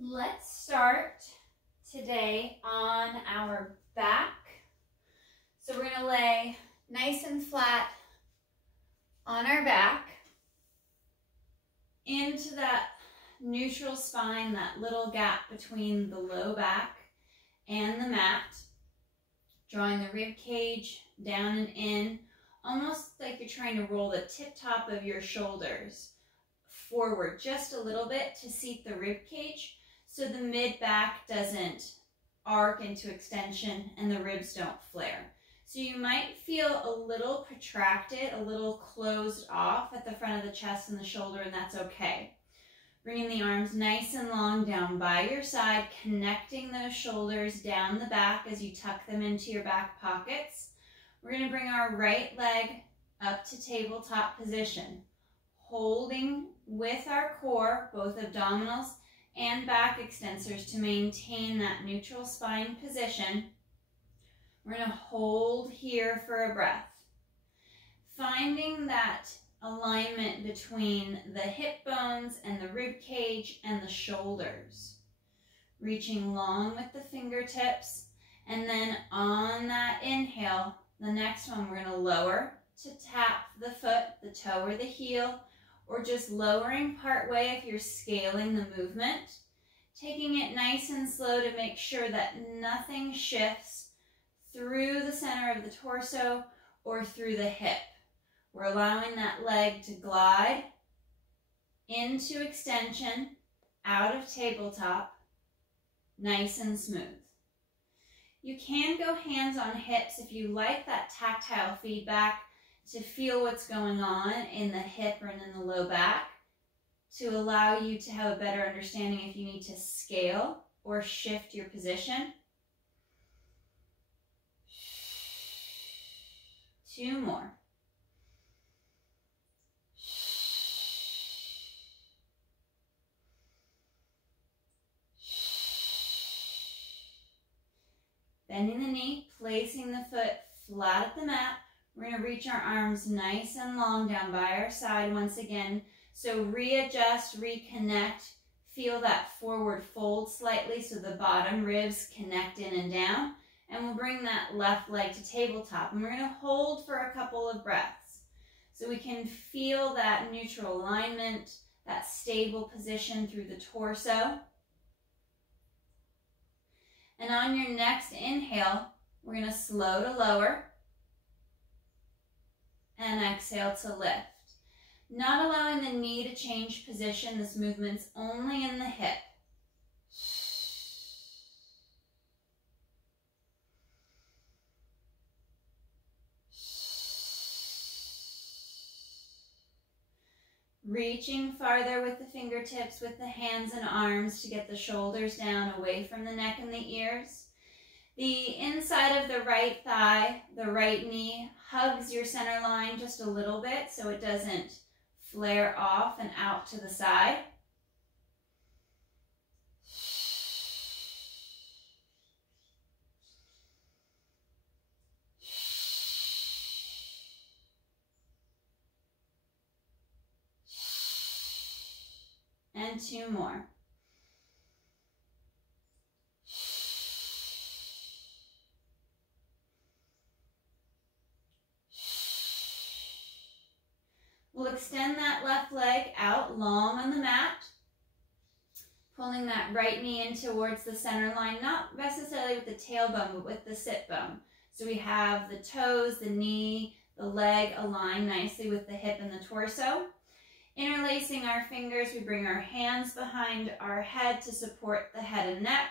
Let's start today on our back. So we're going to lay nice and flat on our back into that neutral spine, that little gap between the low back and the mat, drawing the rib cage down and in, almost like you're trying to roll the tip top of your shoulders forward just a little bit to seat the rib cage so the mid back doesn't arc into extension and the ribs don't flare. So you might feel a little protracted, a little closed off at the front of the chest and the shoulder, and that's okay. Bringing the arms nice and long down by your side, connecting those shoulders down the back as you tuck them into your back pockets. We're going to bring our right leg up to tabletop position, holding with our core, both abdominals and back extensors, to maintain that neutral spine position. We're going to hold here for a breath. Finding that alignment between the hip bones and the rib cage and the shoulders. Reaching long with the fingertips, and then on that inhale, the next one we're going to lower to tap the foot, the toe or the heel, or just lowering part way if you're scaling the movement. Taking it nice and slow to make sure that nothing shifts through the center of the torso or through the hip. We're allowing that leg to glide into extension, out of tabletop, nice and smooth. You can go hands on hips if you like that tactile feedback to feel what's going on in the hip or in the low back, to allow you to have a better understanding if you need to scale or shift your position. 2 more. Bending the knee, placing the foot flat at the mat. We're going to reach our arms nice and long down by our side once again. So readjust, reconnect, feel that forward fold slightly so the bottom ribs connect in and down. And we'll bring that left leg to tabletop. And we're going to hold for a couple of breaths so we can feel that neutral alignment, that stable position through the torso. And on your next inhale, we're going to slow to lower and exhale to lift. Not allowing the knee to change position. This movement's only in the hip. Reaching farther with the fingertips, with the hands and arms to get the shoulders down away from the neck and the ears. The inside of the right thigh, the right knee, hugs your center line just a little bit so it doesn't flare off and out to the side. And 2 more. We'll extend that left leg out long on the mat, pulling that right knee in towards the center line, not necessarily with the tailbone, but with the sit bone. So we have the toes, the knee, the leg aligned nicely with the hip and the torso. Interlacing our fingers, we bring our hands behind our head to support the head and neck.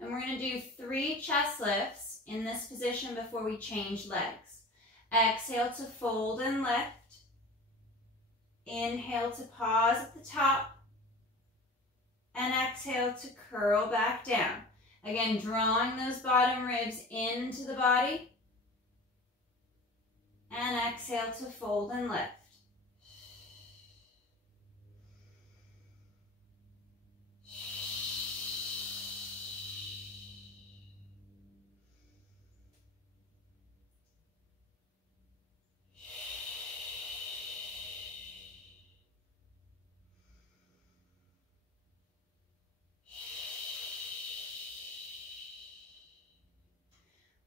And we're going to do 3 chest lifts in this position before we change legs. Exhale to fold and lift. Inhale to pause at the top. And exhale to curl back down. Again, drawing those bottom ribs into the body. And exhale to fold and lift.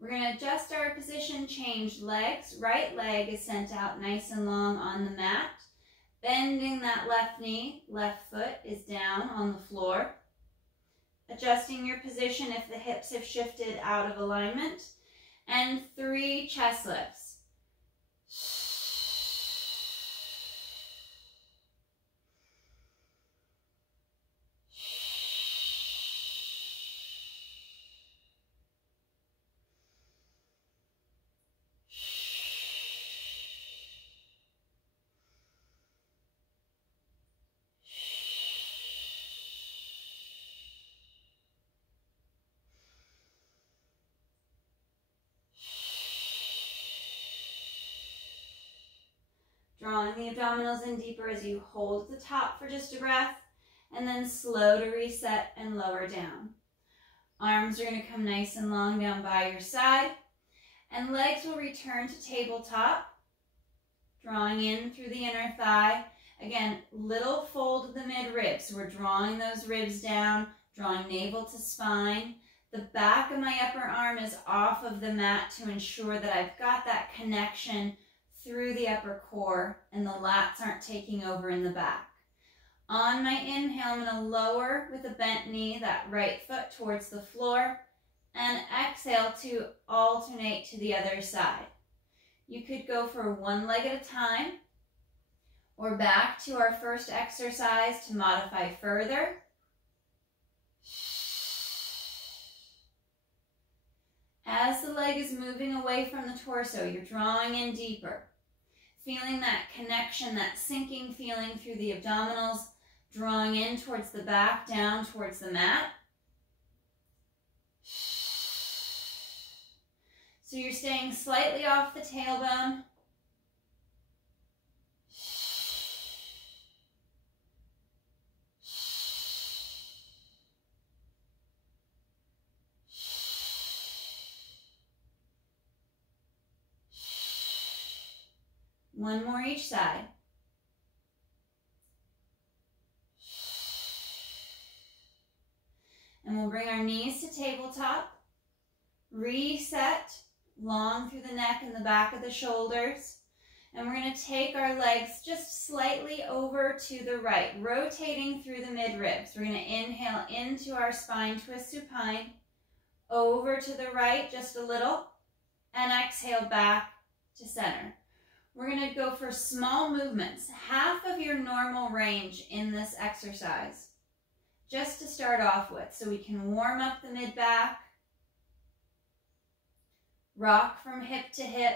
We're going to adjust our position, change legs. Right leg is sent out nice and long on the mat. Bending that left knee, left foot is down on the floor. Adjusting your position if the hips have shifted out of alignment. And 3 chest lifts. Drawing the abdominals in deeper as you hold at the top for just a breath, and then slow to reset and lower down. Arms are going to come nice and long down by your side, and legs will return to tabletop, drawing in through the inner thigh. Again, little fold of the mid-ribs. So we're drawing those ribs down, drawing navel to spine. The back of my upper arm is off of the mat to ensure that I've got that connection through the upper core and the lats aren't taking over in the back. On my inhale, I'm going to lower with a bent knee, that right foot towards the floor, and exhale to alternate to the other side. You could go for one leg at a time, or back to our first exercise to modify further. As the leg is moving away from the torso, you're drawing in deeper. Feeling that connection, that sinking feeling through the abdominals, drawing in towards the back, down towards the mat. So you're staying slightly off the tailbone. One more each side. And we'll bring our knees to tabletop. Reset, long through the neck and the back of the shoulders. And we're going to take our legs just slightly over to the right, rotating through the mid-ribs. We're going to inhale into our spine twist supine, over to the right just a little, and exhale back to center. We're going to go for small movements, half of your normal range in this exercise, just to start off with, so we can warm up the mid-back, rock from hip to hip,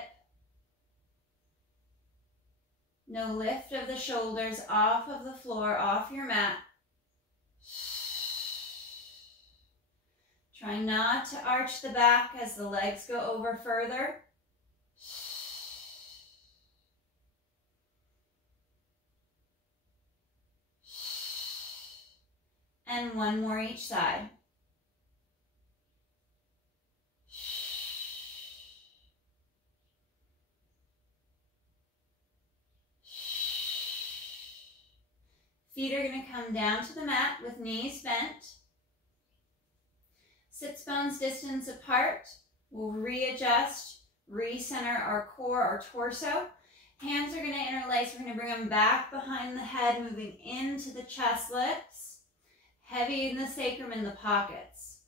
no lift of the shoulders off of the floor, off your mat. Try not to arch the back as the legs go over further. And one more each side. Feet are going to come down to the mat with knees bent. Sits bones distance apart. We'll readjust, recenter our core, our torso. Hands are going to interlace. We're going to bring them back behind the head, moving into the chest lifts. Heavy in the sacrum and the pockets.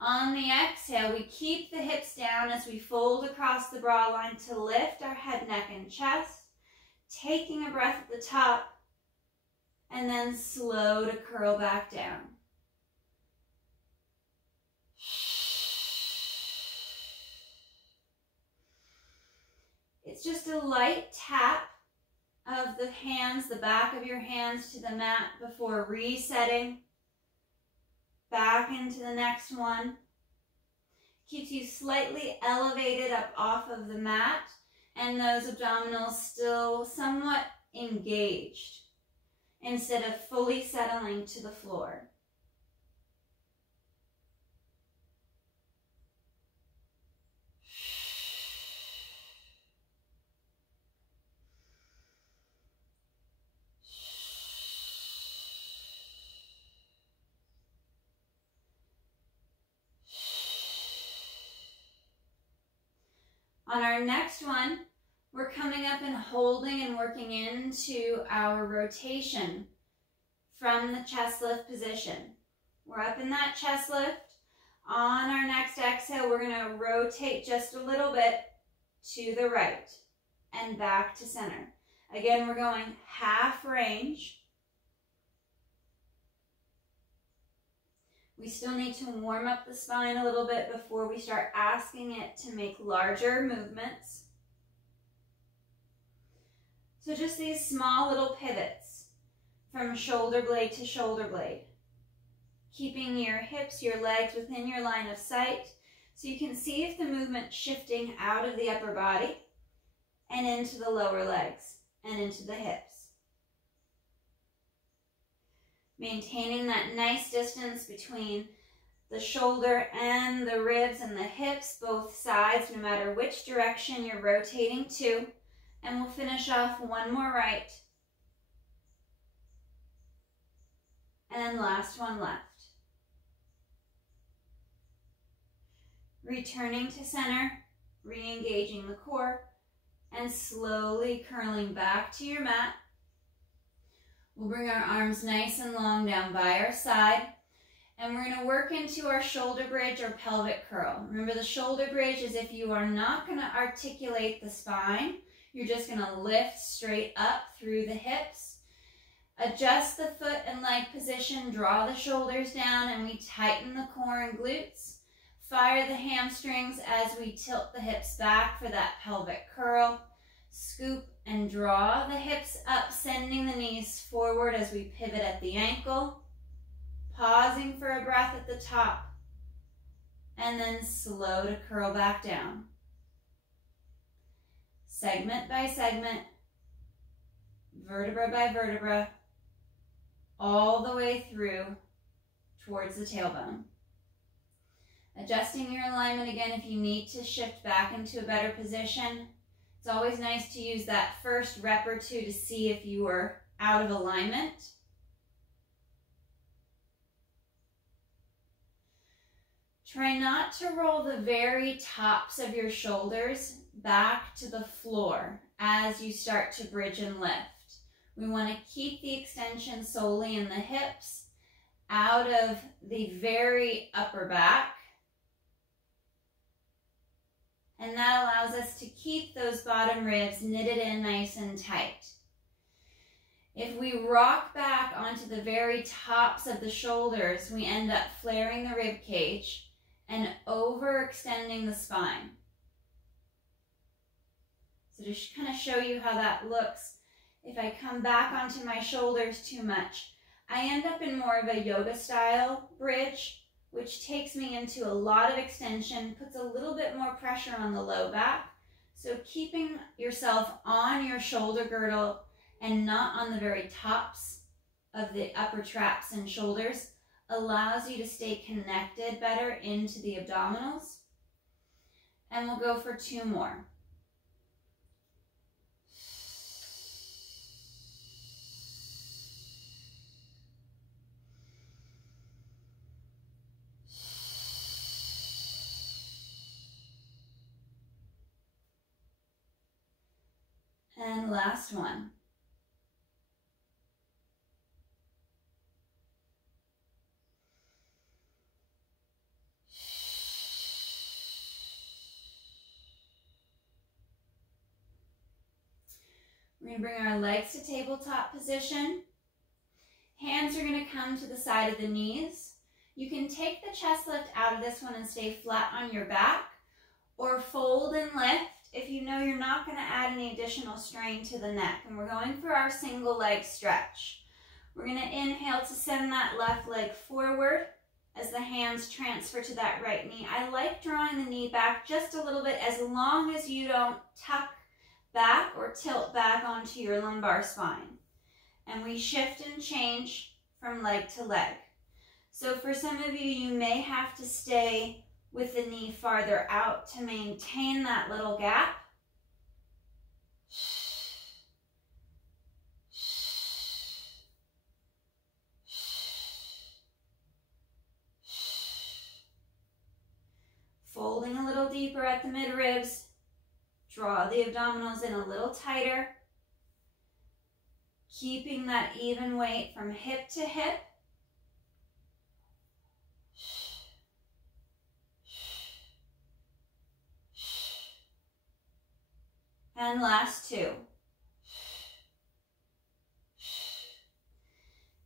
On the exhale, we keep the hips down as we fold across the brow line to lift our head, neck, and chest. Taking a breath at the top, and then slow to curl back down. It's just a light tap of the hands, the back of your hands to the mat before resetting. Back into the next one. Keeps you slightly elevated up off of the mat and those abdominals still somewhat engaged instead of fully settling to the floor. On our next one, we're coming up and holding and working into our rotation from the chest lift position. We're up in that chest lift. On our next exhale, we're going to rotate just a little bit to the right and back to center. Again, we're going half range. We still need to warm up the spine a little bit before we start asking it to make larger movements. So just these small little pivots from shoulder blade to shoulder blade. Keeping your hips, your legs within your line of sight so you can see if the movement's shifting out of the upper body and into the lower legs and into the hips. Maintaining that nice distance between the shoulder and the ribs and the hips, both sides, no matter which direction you're rotating to. And we'll finish off one more right. And then last one left. Returning to center, re-engaging the core, and slowly curling back to your mat. We'll bring our arms nice and long down by our side, and we're going to work into our shoulder bridge or pelvic curl. Remember, the shoulder bridge is if you are not going to articulate the spine, you're just going to lift straight up through the hips. Adjust the foot and leg position, draw the shoulders down, and we tighten the core and glutes. Fire the hamstrings as we tilt the hips back for that pelvic curl. Scoop and draw the hips up, sending the knees forward as we pivot at the ankle. Pausing for a breath at the top. And then slow to curl back down. Segment by segment, vertebra by vertebra, all the way through towards the tailbone. Adjusting your alignment again if you need to shift back into a better position. It's always nice to use that first rep or two to see if you are out of alignment. Try not to roll the very tops of your shoulders back to the floor as you start to bridge and lift. We want to keep the extension solely in the hips, out of the very upper back. And that allows us to keep those bottom ribs knitted in nice and tight. If we rock back onto the very tops of the shoulders, we end up flaring the rib cage and overextending the spine. So to kind of show you how that looks, if I come back onto my shoulders too much, I end up in more of a yoga style bridge, which takes me into a lot of extension, puts a little bit more pressure on the low back. So keeping yourself on your shoulder girdle and not on the very tops of the upper traps and shoulders allows you to stay connected better into the abdominals. And we'll go for two more. And last one. We're going to bring our legs to tabletop position. Hands are going to come to the side of the knees. You can take the chest lift out of this one and stay flat on your back, or fold and lift if you know you're not going to add any additional strain to the neck. And we're going for our single leg stretch. We're going to inhale to send that left leg forward as the hands transfer to that right knee. I like drawing the knee back just a little bit, as long as you don't tuck back or tilt back onto your lumbar spine. And we shift and change from leg to leg. So for some of you, you may have to stay with the knee farther out to maintain that little gap. Folding a little deeper at the mid ribs, Draw the abdominals in a little tighter, keeping that even weight from hip to hip. And last two.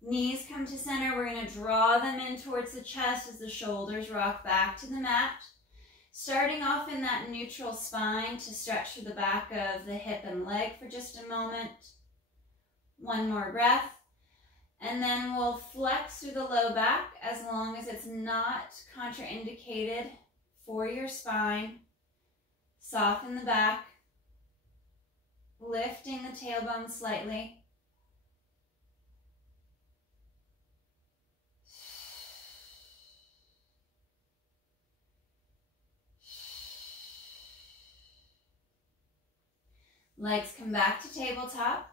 Knees come to center. We're going to draw them in towards the chest as the shoulders rock back to the mat. Starting off in that neutral spine to stretch through the back of the hip and leg for just a moment. One more breath. And then we'll flex through the low back as long as it's not contraindicated for your spine. Soften the back. Lifting the tailbone slightly. Legs come back to tabletop.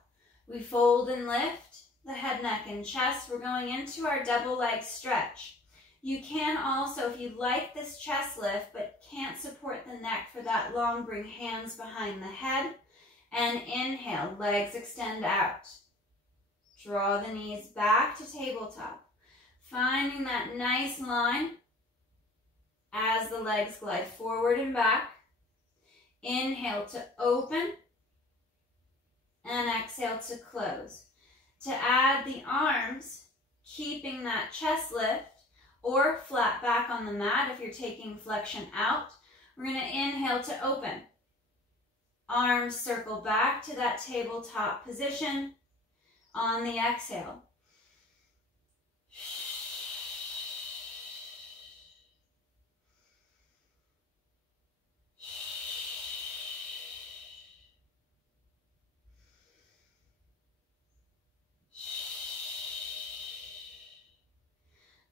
We fold and lift the head, neck, and chest. We're going into our double leg stretch. You can also, if you like this chest lift but can't support the neck for that long, bring hands behind the head and inhale, legs extend out. Draw the knees back to tabletop, finding that nice line as the legs glide forward and back. Inhale to open. And exhale to close. To add the arms, keeping that chest lift or flat back on the mat if you're taking flexion out, we're going to inhale to open. Arms circle back to that tabletop position on the exhale.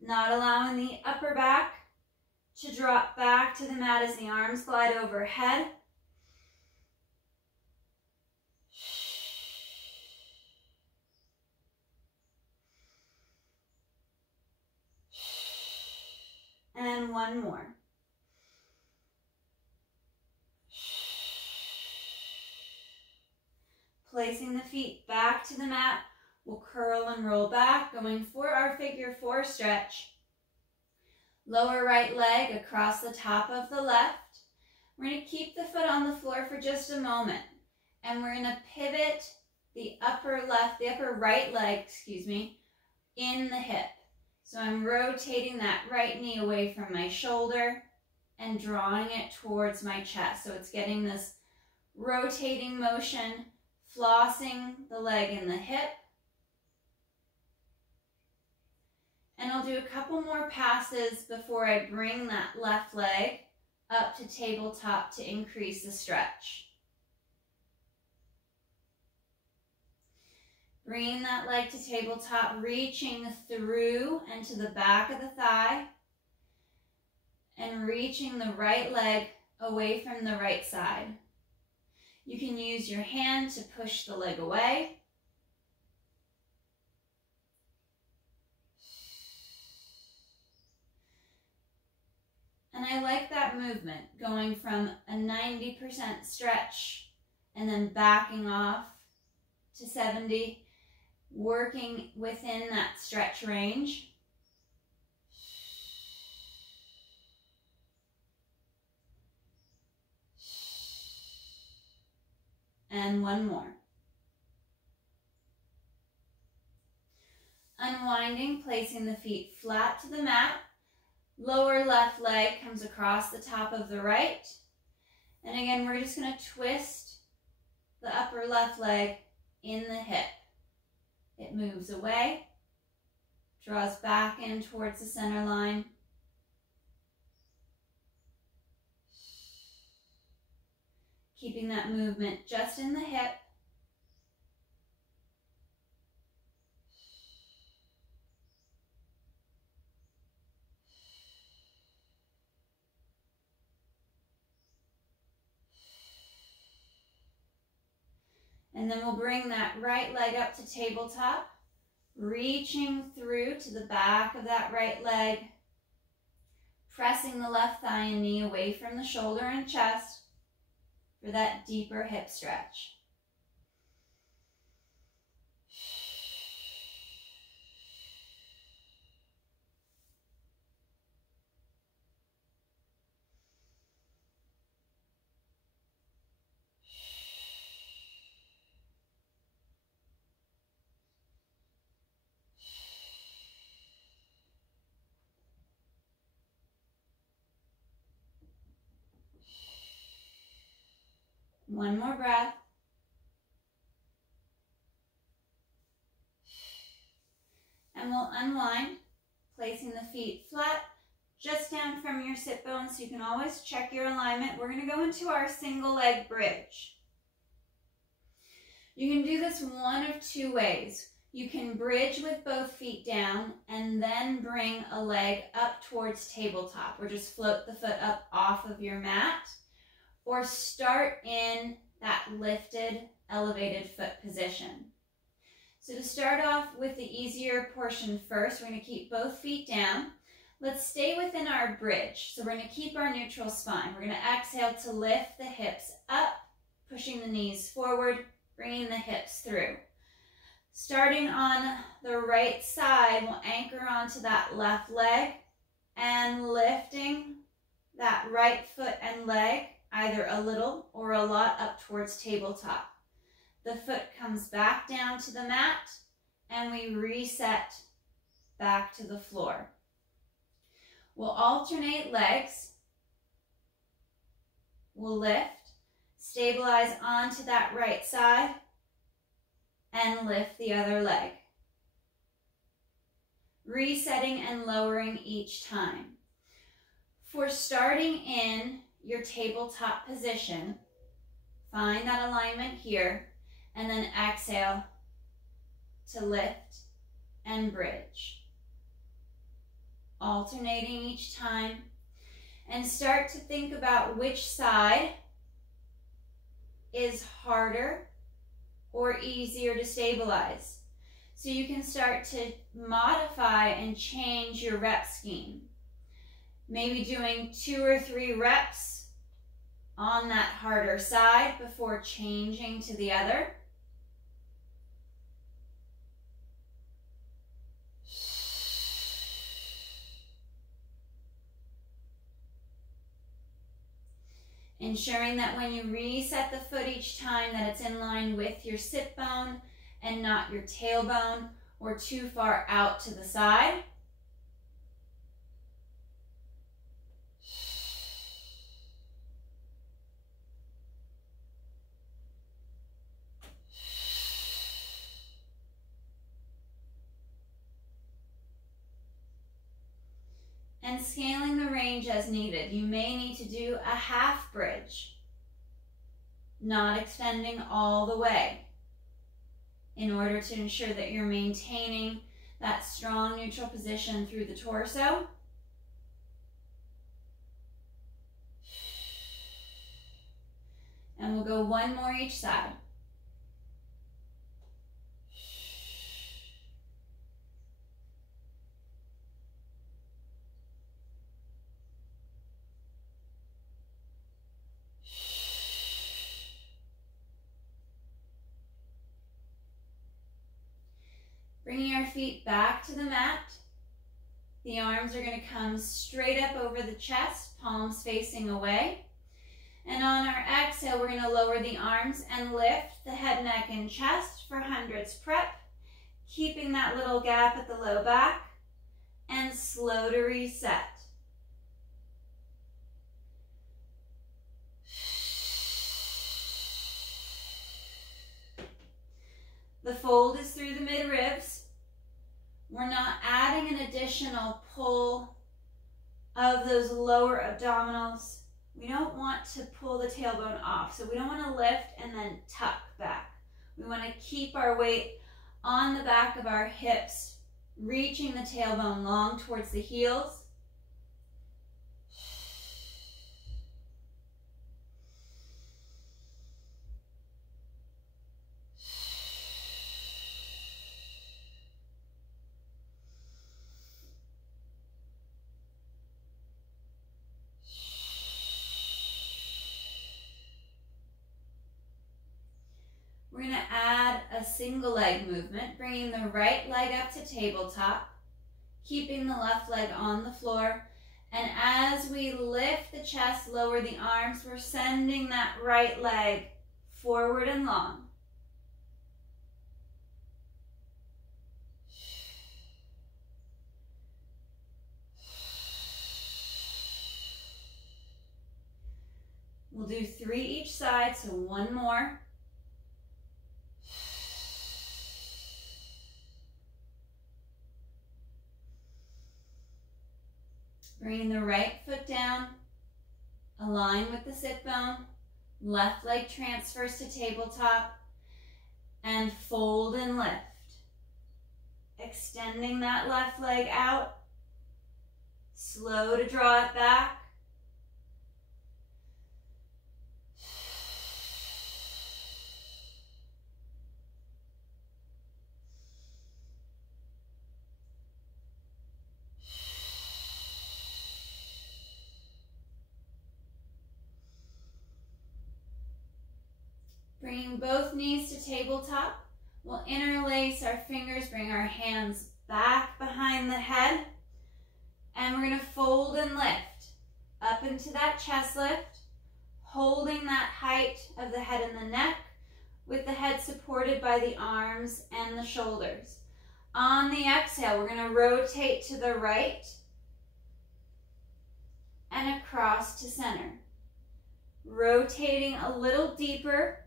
Not allowing the upper back to drop back to the mat as the arms glide overhead. And one more. Placing the feet back to the mat. We'll curl and roll back, going for our figure four stretch. Lower right leg across the top of the left. We're going to keep the foot on the floor for just a moment. And we're going to pivot the upper right leg, in the hip. So I'm rotating that right knee away from my shoulder and drawing it towards my chest. So it's getting this rotating motion, flossing the leg in the hip. And I'll do a couple more passes before I bring that left leg up to tabletop to increase the stretch. Bringing that leg to tabletop, reaching through and to the back of the thigh, and reaching the right leg away from the right side. You can use your hand to push the leg away. And I like that movement, going from a 90% stretch and then backing off to 70, working within that stretch range. And one more. Unwinding, placing the feet flat to the mat. Lower left leg comes across the top of the right. And again, we're just going to twist the upper left leg in the hip. It moves away, draws back in towards the center line. Keeping that movement just in the hip. And then we'll bring that right leg up to tabletop, reaching through to the back of that right leg, pressing the left thigh and knee away from the shoulder and chest. for that deeper hip stretch. One more breath. And we'll unwind, placing the feet flat, just down from your sit bones, so you can always check your alignment. We're going to go into our single leg bridge. You can do this one of two ways. You can bridge with both feet down and then bring a leg up towards tabletop, or just float the foot up off of your mat, or start in that lifted, elevated foot position. So to start off with the easier portion first, we're going to keep both feet down. Let's stay within our bridge. So we're going to keep our neutral spine. We're going to exhale to lift the hips up, pushing the knees forward, bringing the hips through. Starting on the right side, we'll anchor onto that left leg and lifting that right foot and leg either a little or a lot up towards tabletop. The foot comes back down to the mat and we reset back to the floor. We'll alternate legs. We'll lift, stabilize onto that right side, and lift the other leg. Resetting and lowering each time. For starting in your tabletop position, find that alignment here, and then exhale to lift and bridge. Alternating each time, and start to think about which side is harder or easier to stabilize. So you can start to modify and change your rep scheme. Maybe doing 2 or 3 reps on that harder side before changing to the other. Ensuring that when you reset the foot each time that it's in line with your sit bone and not your tailbone or too far out to the side. And scaling the range as needed. You may need to do a half bridge, not extending all the way, in order to ensure that you're maintaining that strong neutral position through the torso. And we'll go one more each side. Bringing our feet back to the mat. The arms are going to come straight up over the chest, palms facing away. And on our exhale, we're going to lower the arms and lift the head, neck, and chest for hundreds prep, keeping that little gap at the low back, and slow to reset. The fold is through the midribs. We're not adding an additional pull of those lower abdominals. We don't want to pull the tailbone off. So we don't want to lift and then tuck back. We want to keep our weight on the back of our hips, reaching the tailbone long towards the heels. single leg movement, bringing the right leg up to tabletop, keeping the left leg on the floor. And as we lift the chest, lower the arms, we're sending that right leg forward and long. We'll do 3 each side, so 1 more. Bringing the right foot down, align with the sit bone, left leg transfers to tabletop, and fold and lift. Extending that left leg out, slow to draw it back. Bringing both knees to tabletop, we'll interlace our fingers, bring our hands back behind the head, and we're going to fold and lift up into that chest lift, holding that height of the head and the neck, with the head supported by the arms and the shoulders. On the exhale, we're going to rotate to the right and across to center. Rotating a little deeper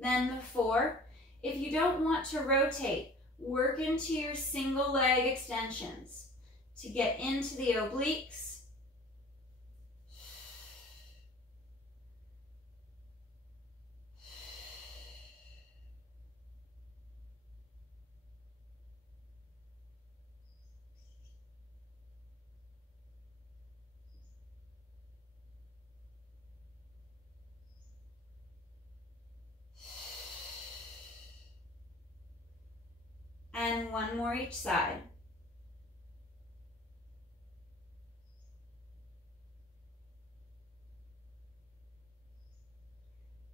than before. If you don't want to rotate, work into your single leg extensions to get into the obliques. And 1 more each side.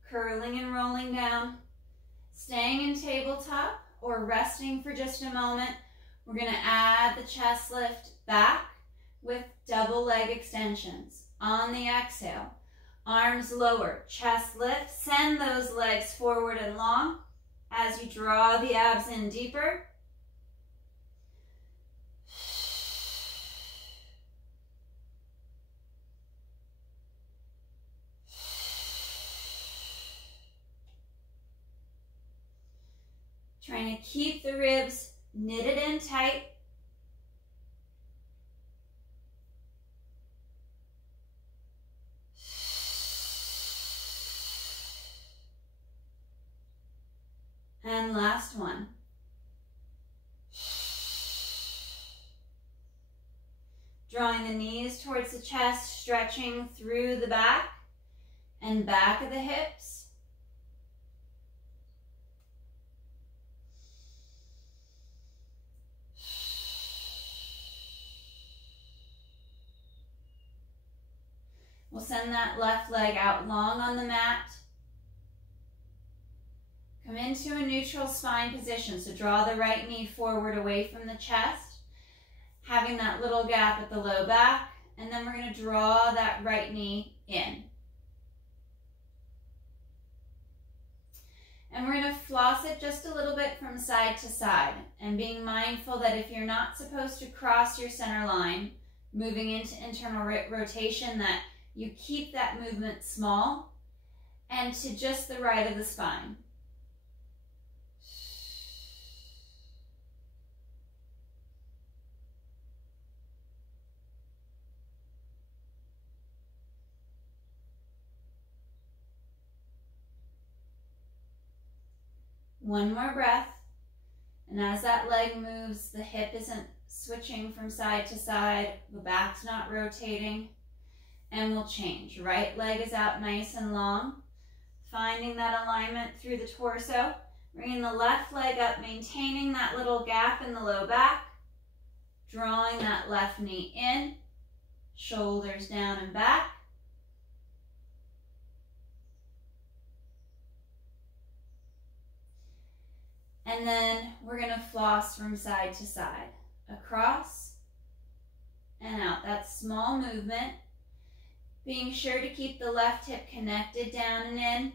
Curling and rolling down, staying in tabletop or resting for just a moment. We're going to add the chest lift back with double leg extensions. On the exhale, arms lower, chest lift, send those legs forward and long as you draw the abs in deeper. Trying to keep the ribs knitted in tight. And last one. Drawing the knees towards the chest, stretching through the back and back of the hips. We'll send that left leg out long on the mat. Come into a neutral spine position. So draw the right knee forward away from the chest, having that little gap at the low back. And then we're going to draw that right knee in. And we're going to floss it just a little bit from side to side. And being mindful that if you're not supposed to cross your center line, moving into internal rotation, that you keep that movement small and to just the right of the spine. One more breath. And as that leg moves, the hip isn't switching from side to side, the back's not rotating. And we'll change. Right leg is out nice and long. Finding that alignment through the torso. Bringing the left leg up, maintaining that little gap in the low back. Drawing that left knee in. Shoulders down and back. And then we're gonna floss from side to side, across and out. That small movement, being sure to keep the left hip connected down and in,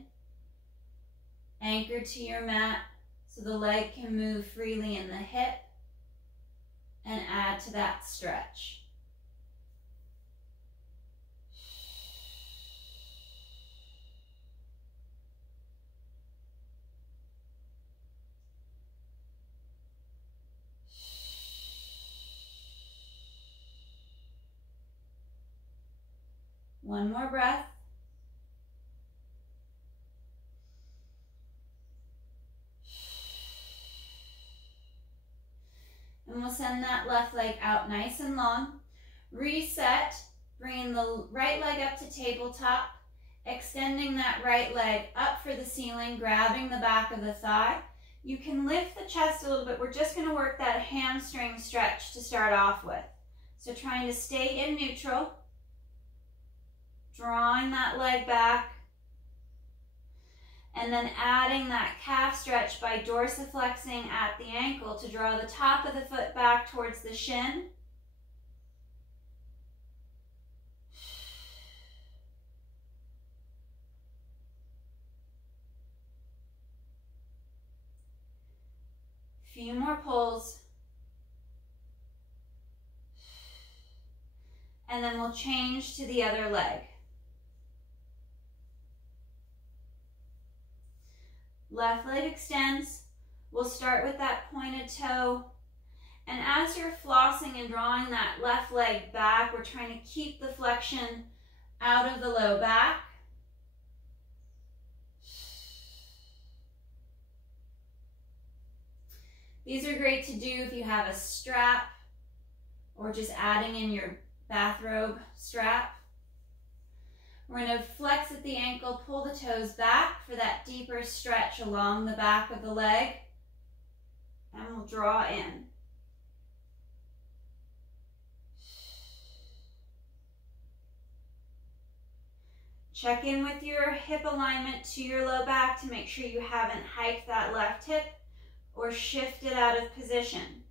anchored to your mat so the leg can move freely in the hip and add to that stretch. One more breath. And we'll send that left leg out nice and long. Reset, bringing the right leg up to tabletop, extending that right leg up for the ceiling, grabbing the back of the thigh. You can lift the chest a little bit. We're just gonna work that hamstring stretch to start off with. So trying to stay in neutral, drawing that leg back, and then adding that calf stretch by dorsiflexing at the ankle to draw the top of the foot back towards the shin. Few more pulls. And then we'll change to the other leg. Left leg extends. We'll start with that pointed toe. And as you're flossing and drawing that left leg back, we're trying to keep the flexion out of the low back. These are great to do if you have a strap or just adding in your bathrobe strap. We're going to flex at the ankle, pull the toes back for that deeper stretch along the back of the leg, and we'll draw in. Check in with your hip alignment to your low back to make sure you haven't hiked that left hip or shifted out of position.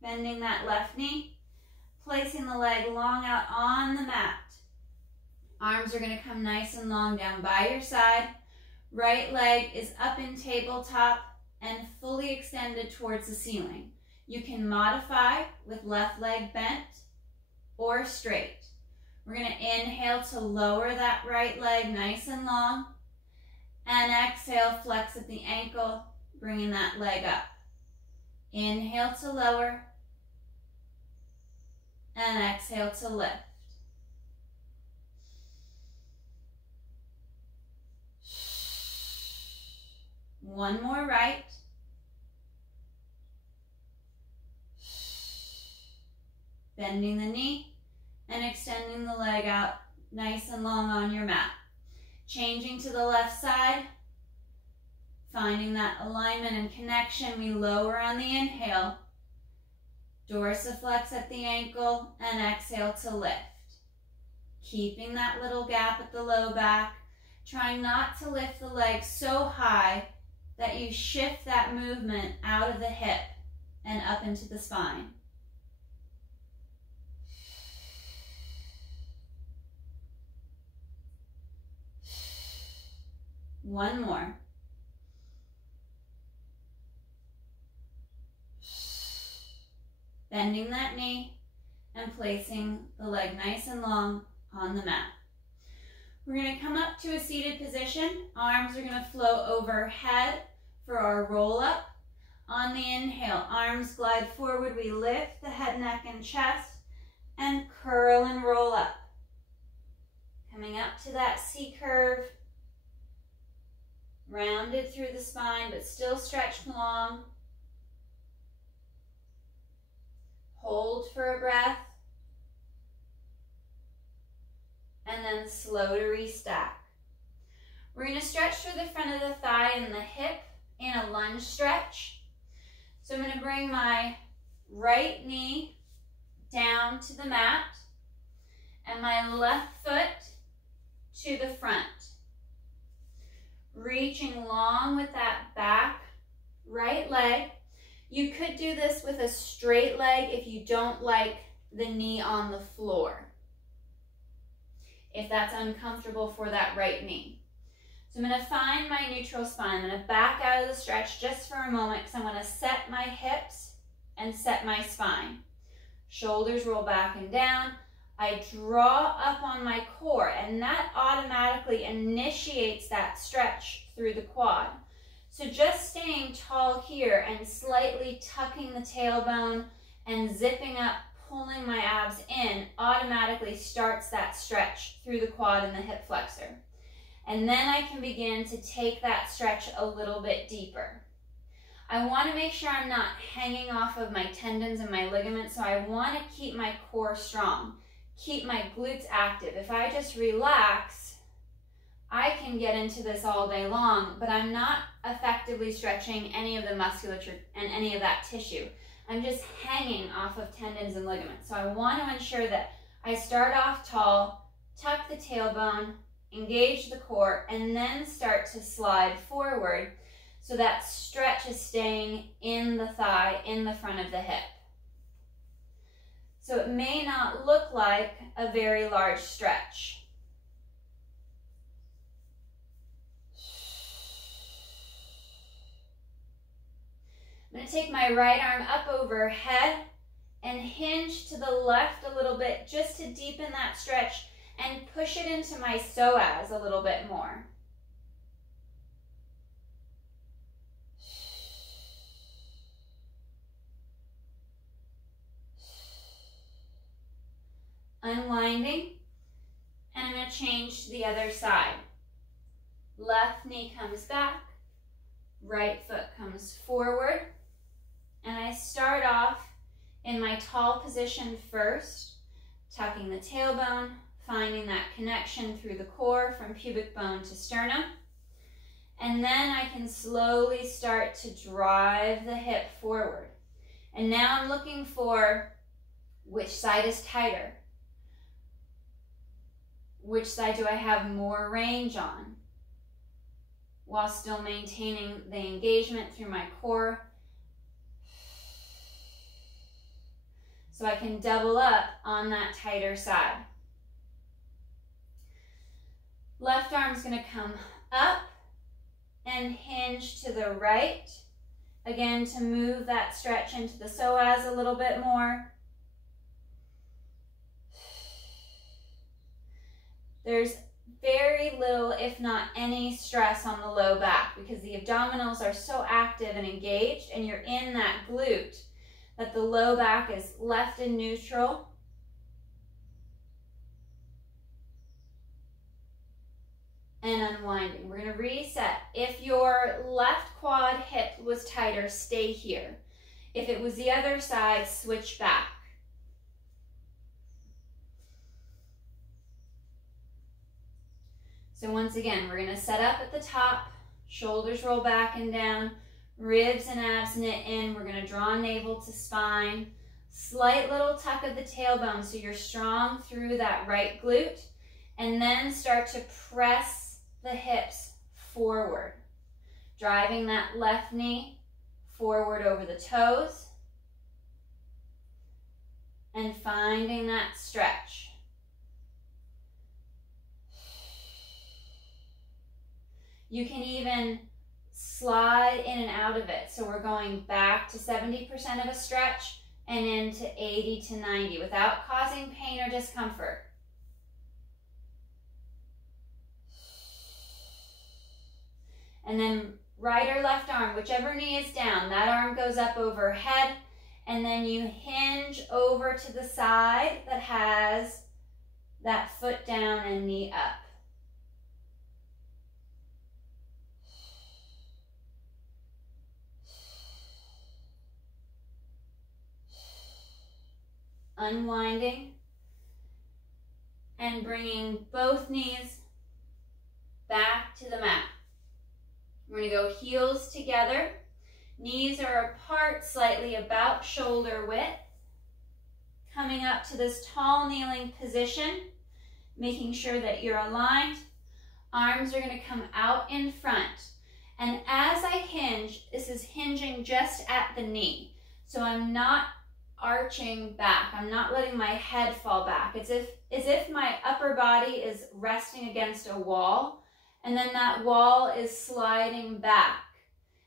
Bending that left knee. Placing the leg long out on the mat. Arms are going to come nice and long down by your side. Right leg is up in tabletop and fully extended towards the ceiling. You can modify with left leg bent or straight. We're going to inhale to lower that right leg nice and long. And exhale, flex at the ankle, bringing that leg up. Inhale to lower. And exhale to lift. One more right. Bending the knee and extending the leg out nice and long on your mat. Changing to the left side. Finding that alignment and connection. We lower on the inhale. Dorsiflex at the ankle and exhale to lift. Keeping that little gap at the low back. Trying not to lift the leg so high that you shift that movement out of the hip and up into the spine. One more. Bending that knee and placing the leg nice and long on the mat. We're going to come up to a seated position. Arms are going to flow overhead for our roll up. On the inhale, arms glide forward. We lift the head, neck, and chest and curl and roll up. Coming up to that C curve. Rounded through the spine, but still stretched long. Hold for a breath. And then slow to restack. We're going to stretch through the front of the thigh and the hip in a lunge stretch. So I'm going to bring my right knee down to the mat and my left foot to the front. reaching long with that back right leg. You could do this with a straight leg if you don't like the knee on the floor, if that's uncomfortable for that right knee. So I'm going to find my neutral spine. I'm going to back out of the stretch just for a moment because I want to set my hips and set my spine. Shoulders roll back and down. I draw up on my core, and that automatically initiates that stretch through the quad. So just staying tall here and slightly tucking the tailbone and zipping up, pulling my abs in, automatically starts that stretch through the quad and the hip flexor. And then I can begin to take that stretch a little bit deeper. I want to make sure I'm not hanging off of my tendons and my ligaments, so I want to keep my core strong, keep my glutes active. If I just relax, I can get into this all day long, but I'm not effectively stretching any of the musculature and any of that tissue. I'm just hanging off of tendons and ligaments. So I want to ensure that I start off tall, tuck the tailbone, engage the core, and then start to slide forward so that stretch is staying in the thigh, in the front of the hip. So it may not look like a very large stretch. I'm going to take my right arm up overhead and hinge to the left a little bit just to deepen that stretch and push it into my psoas a little bit more. Unwinding, and I'm going to change to the other side. Left knee comes back, right foot comes forward, and I start off in my tall position first, tucking the tailbone, finding that connection through the core from pubic bone to sternum, and then I can slowly start to drive the hip forward. And now I'm looking for which side is tighter. Which side do I have more range on, while still maintaining the engagement through my core, so I can double up on that tighter side. Left arm's going to come up and hinge to the right, again to move that stretch into the psoas a little bit more. There's very little, if not any, stress on the low back because the abdominals are so active and engaged, and you're in that glute, that the low back is left in neutral. And unwinding. We're going to reset. If your left quad hip was tighter, stay here. If it was the other side, switch back. So once again, we're going to set up at the top, shoulders roll back and down, ribs and abs knit in. We're going to draw navel to spine, slight little tuck of the tailbone so you're strong through that right glute, and then start to press the hips forward, driving that left knee forward over the toes, and finding that stretch. You can even slide in and out of it. So we're going back to 70% of a stretch and into 80 to 90 without causing pain or discomfort. And then right or left arm, whichever knee is down, that arm goes up overhead, and then you hinge over to the side that has that foot down and knee up. Unwinding and bringing both knees back to the mat. We're going to go heels together. Knees are apart, slightly about shoulder width. Coming up to this tall kneeling position, making sure that you're aligned. Arms are going to come out in front. And as I hinge, this is hinging just at the knee. So I'm not arching back. I'm not letting my head fall back. It's as if my upper body is resting against a wall, and then that wall is sliding back.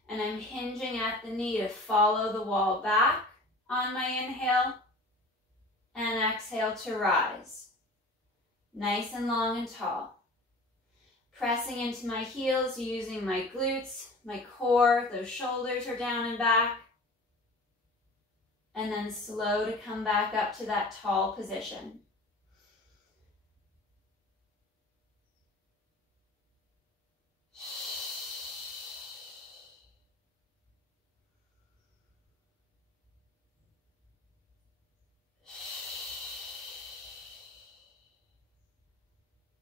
And I'm hinging at the knee to follow the wall back on my inhale, and exhale to rise. Nice and long and tall. Pressing into my heels, using my glutes, my core, those shoulders are down and back. And then slow to come back up to that tall position.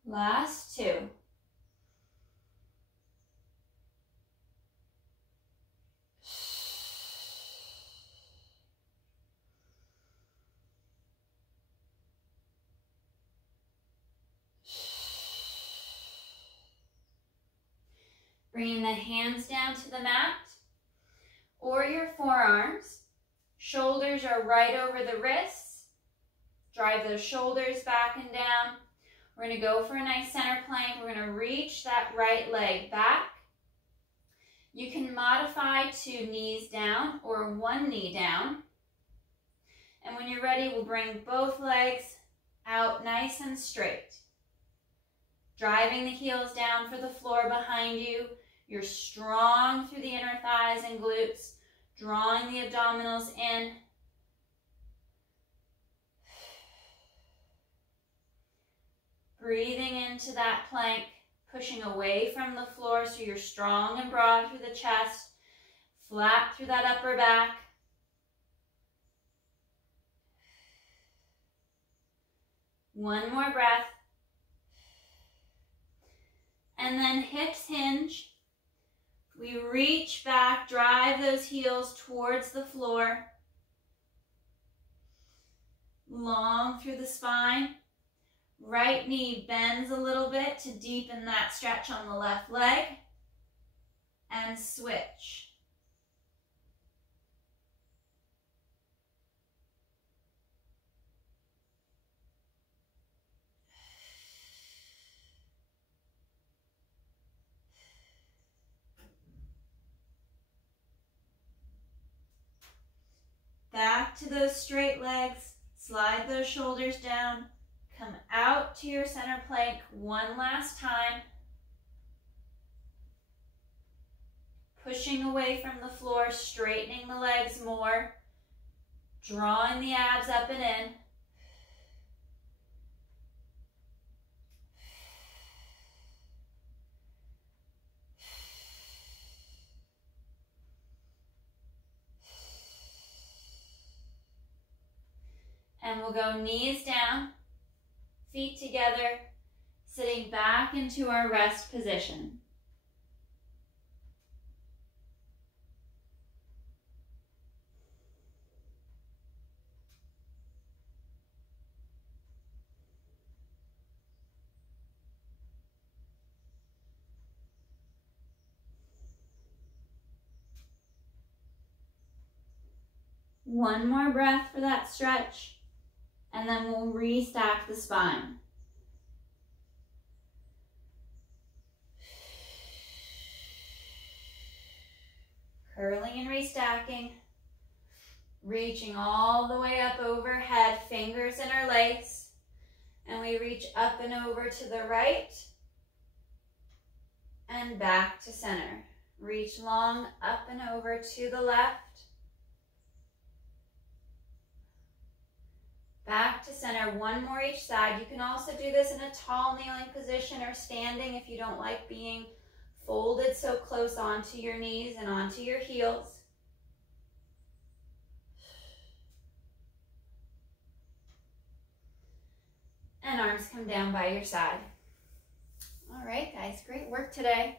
Last two. Bringing the hands down to the mat or your forearms. Shoulders are right over the wrists. Drive those shoulders back and down. We're going to go for a nice center plank. We're going to reach that right leg back. You can modify to knees down or one knee down. And when you're ready, we'll bring both legs out nice and straight. Driving the heels down for the floor behind you. You're strong through the inner thighs and glutes, drawing the abdominals in. Breathing into that plank, pushing away from the floor so you're strong and broad through the chest, flat through that upper back. One more breath. And then hips hinge. We reach back, drive those heels towards the floor. Long through the spine. Right knee bends a little bit to deepen that stretch on the left leg. And switch. Back to those straight legs, slide those shoulders down, come out to your center plank one last time. Pushing away from the floor, straightening the legs more, drawing the abs up and in. And we'll go knees down, feet together, sitting back into our rest position. One more breath for that stretch. And then we'll restack the spine. Curling and restacking. Reaching all the way up overhead, fingers interlace. And we reach up and over to the right. And back to center. Reach long up and over to the left. Back to center, one more each side. You can also do this in a tall kneeling position or standing if you don't like being folded so close onto your knees and onto your heels. And arms come down by your side. All right, guys, great work today.